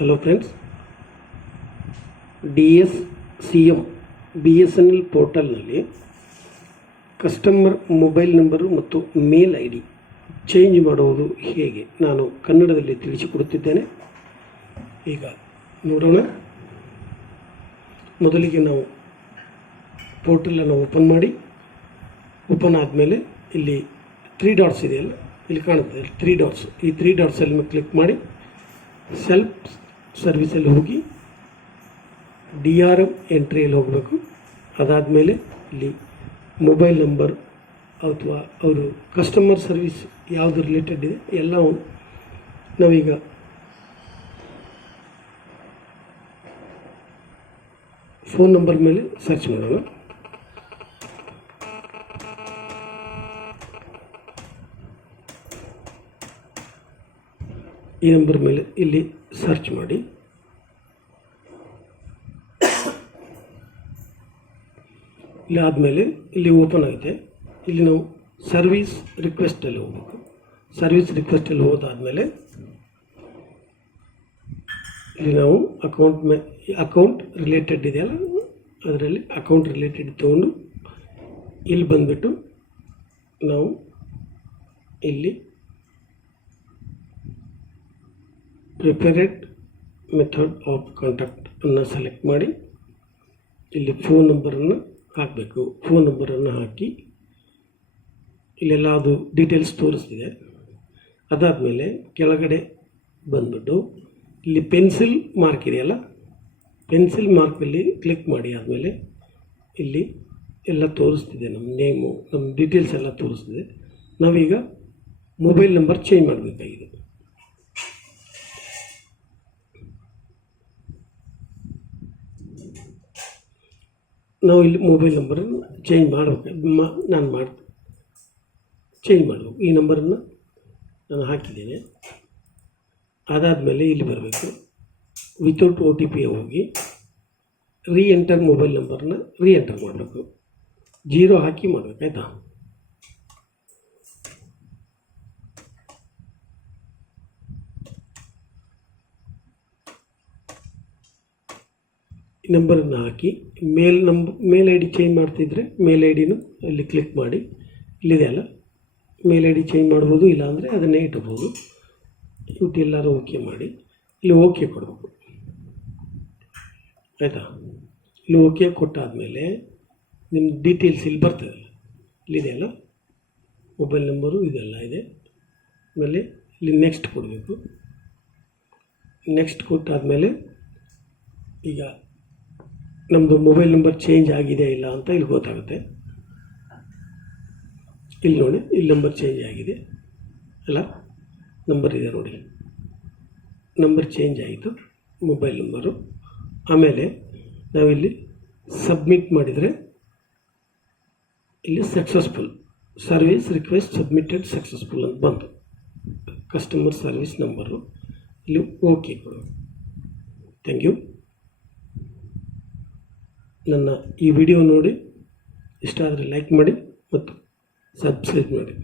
Hello friends, DSCM BSNL ಪೋರ್ಟಲ್ನಲ್ಲಿ customer mobile number ಮತ್ತು ಮೇಲ್ ID change ಮಾಡುವುದು ಹೇಗೆ ನಾನು ಕನ್ನಡದಲ್ಲಿ ತಿಳಿಸಿಕೊಡುತ್ತಿದ್ದೇನೆ. ಈಗ ನೋಡೋಣ. ಮೊದಲಿಗೆ ನಾವು ಪೋರ್ಟಲನ್ನು ಓಪನ್ ಮಾಡಿ, ಓಪನ್ ಆದಮೇಲೆ ಇಲ್ಲಿ 3 ಡಾಟ್ಸ್ ಇದೆಯಲ್ಲ, ಇಲ್ಲಿ ಕಾಣುತ್ತೆ 3 ಡಾಟ್ಸ್. ಈ 3 ಡಾಟ್ಸಲ್ಲಿ ಕ್ಲಿಕ್ ಮಾಡಿ ಸೆಲ್ಫ್ ಸರ್ವಿಸಲ್ಲಿ ಹೋಗಿ DRM ಎಂಟ್ರಿಯಲ್ಲಿ ಹೋಗಬೇಕು. ಅದಾದಮೇಲೆ ಇಲ್ಲಿ ಮೊಬೈಲ್ ನಂಬರ್ ಅಥವಾ ಅವರು ಕಸ್ಟಮರ್ ಸರ್ವಿಸ್ ಯಾವುದು ರಿಲೇಟೆಡ್ ಇದೆ ಎಲ್ಲವೂ ನಾವೀಗ ಫೋನ್ ನಂಬರ್ ಮೇಲೆ ಸರ್ಚ್ ಮಾಡೋಣ. ಈ ನಂಬರ್ ಮೇಲೆ ಇಲ್ಲಿ ಸರ್ಚ್ ಮಾಡಿ, ಇಲ್ಲಿ ಆದಮೇಲೆ ಇಲ್ಲಿ ಓಪನ್ ಆಗುತ್ತೆ. ಇಲ್ಲಿ ನಾವು ಸರ್ವಿಸ್ ರಿಕ್ವೆಸ್ಟಲ್ಲಿ ಹೋಗಬೇಕು. ಸರ್ವಿಸ್ ರಿಕ್ವೆಸ್ಟಲ್ಲಿ ಹೋದಾದಮೇಲೆ ಇಲ್ಲಿ ನಾವು ಅಕೌಂಟ್ ರಿಲೇಟೆಡ್ ಇದೆಯಲ್ಲ, ಅದರಲ್ಲಿ ಅಕೌಂಟ್ ರಿಲೇಟೆಡ್ ತೊಗೊಂಡು ಇಲ್ಲಿ ಬಂದುಬಿಟ್ಟು ನಾವು ಇಲ್ಲಿ ಪ್ರಿಫರೆಡ್ ಮೆಥಡ್ ಆಫ್ ಕಾಂಟ್ಯಾಕ್ಟ್ ಅನ್ನು ಸೆಲೆಕ್ಟ್ ಮಾಡಿ ಇಲ್ಲಿ ಫೋನ್ ನಂಬರನ್ನು ಹಾಕಬೇಕು. ಫೋನ್ ನಂಬರನ್ನು ಹಾಕಿ ಇಲ್ಲೆಲ್ಲ ಅದು ಡೀಟೇಲ್ಸ್ ತೋರಿಸ್ತಿದೆ. ಅದಾದಮೇಲೆ ಕೆಳಗಡೆ ಬಂದ್ಬಿಟ್ಟು ಇಲ್ಲಿ ಪೆನ್ಸಿಲ್ ಮಾರ್ಕ್ ಇದೆಯಲ್ಲ, ಪೆನ್ಸಿಲ್ ಮಾರ್ಕಲ್ಲಿ ಕ್ಲಿಕ್ ಮಾಡಿ ಆದಮೇಲೆ ಇಲ್ಲಿ ಎಲ್ಲ ತೋರಿಸ್ತಿದೆ, ನಮ್ಮ ನೇಮು, ನಮ್ಮ ಡೀಟೇಲ್ಸ್ ಎಲ್ಲ ತೋರಿಸ್ತಿದೆ. ನಾವೀಗ ಮೊಬೈಲ್ ನಂಬರ್ ಚೇಂಜ್ ಮಾಡಬೇಕಾಗಿದೆ. ನಾವು ಇಲ್ಲಿ ಮೊಬೈಲ್ ನಂಬರನ್ನು ಚೇಂಜ್ ಮಾಡಬೇಕು. ನಾನು ಚೇಂಜ್ ಮಾಡಬೇಕು. ಈ ನಂಬರನ್ನು ನಾನು ಹಾಕಿದ್ದೇನೆ. ಅದಾದಮೇಲೆ ಇಲ್ಲಿ ಬರಬೇಕು, ವಿತೌಟ್ OTP ಹೋಗಿ ಎಂಟರ್ ಮೊಬೈಲ್ ನಂಬರನ್ನ ಎಂಟರ್ ಮಾಡಬೇಕು. 0 ಹಾಕಿ ಮಾಡಬೇಕು, ಆಯಿತಾ? ಈ ನಂಬರನ್ನು ಹಾಕಿ ಮೇಲ್ ID ಚೇಂಜ್ ಮಾಡ್ತಿದ್ರೆ ಮೇಲ್ IDನೂ ಅಲ್ಲಿ ಕ್ಲಿಕ್ ಮಾಡಿ, ಇಲ್ಲಿದೆ ಅಲ್ಲ, ಮೇಲ್ ID ಚೇಂಜ್ ಮಾಡ್ಬೋದು, ಇಲ್ಲಾಂದರೆ ಅದನ್ನೇ ಇಟ್ಬೋದು. ಇಟ್ಟು ಎಲ್ಲರೂ ಓಕೆ ಮಾಡಿ ಇಲ್ಲಿ ಓಕೆ ಕೊಡಬೇಕು, ಆಯಿತಾ? ಇಲ್ಲಿ ಓಕೆ ಕೊಟ್ಟಾದಮೇಲೆ ನಿಮ್ಮ ಡೀಟೇಲ್ಸ್ ಇಲ್ಲಿ ಬರ್ತದೆ, ಇಲ್ಲಿದೆ ಅಲ್ಲ, ಮೊಬೈಲ್ ನಂಬರು ಇದೆಲ್ಲ ಇದೆ. ಆಮೇಲೆ ಇಲ್ಲಿ ನೆಕ್ಸ್ಟ್ ಕೊಡಬೇಕು. ನೆಕ್ಸ್ಟ್ ಕೊಟ್ಟಾದಮೇಲೆ ಈಗ ನಮ್ಮದು ಮೊಬೈಲ್ ನಂಬರ್ ಚೇಂಜ್ ಆಗಿದೆ ಇಲ್ಲ ಅಂತ ಇಲ್ಲಿ ಗೊತ್ತಾಗುತ್ತೆ. ಇಲ್ಲಿ ನೋಡಿ, ಇಲ್ಲಿ ನಂಬರ್ ಚೇಂಜ್ ಆಗಿದೆ ಅಲ್ಲ, ನಂಬರ್ ಇದೆ ನೋಡಿ, ನಂಬರ್ ಚೇಂಜ್ ಆಯಿತು ಮೊಬೈಲ್ ನಂಬರು. ಆಮೇಲೆ ನಾವಿಲ್ಲಿ ಸಬ್ಮಿಟ್ ಮಾಡಿದರೆ ಇಲ್ಲಿ successful service request submitted successful ಅಂತ ಬಂತು. ಕಸ್ಟಮರ್ ಸರ್ವಿಸ್ ನಂಬರು ಇಲ್ಲಿ ಓಕೆ ಕೊಡು. Thank you. ನನ್ನ ಈ ವಿಡಿಯೋ ನೋಡಿ ಇಷ್ಟ ಆದರೆ ಲೈಕ್ ಮಾಡಿ ಮತ್ತು ಸಬ್ಸ್ಕ್ರೈಬ್ ಮಾಡಿ.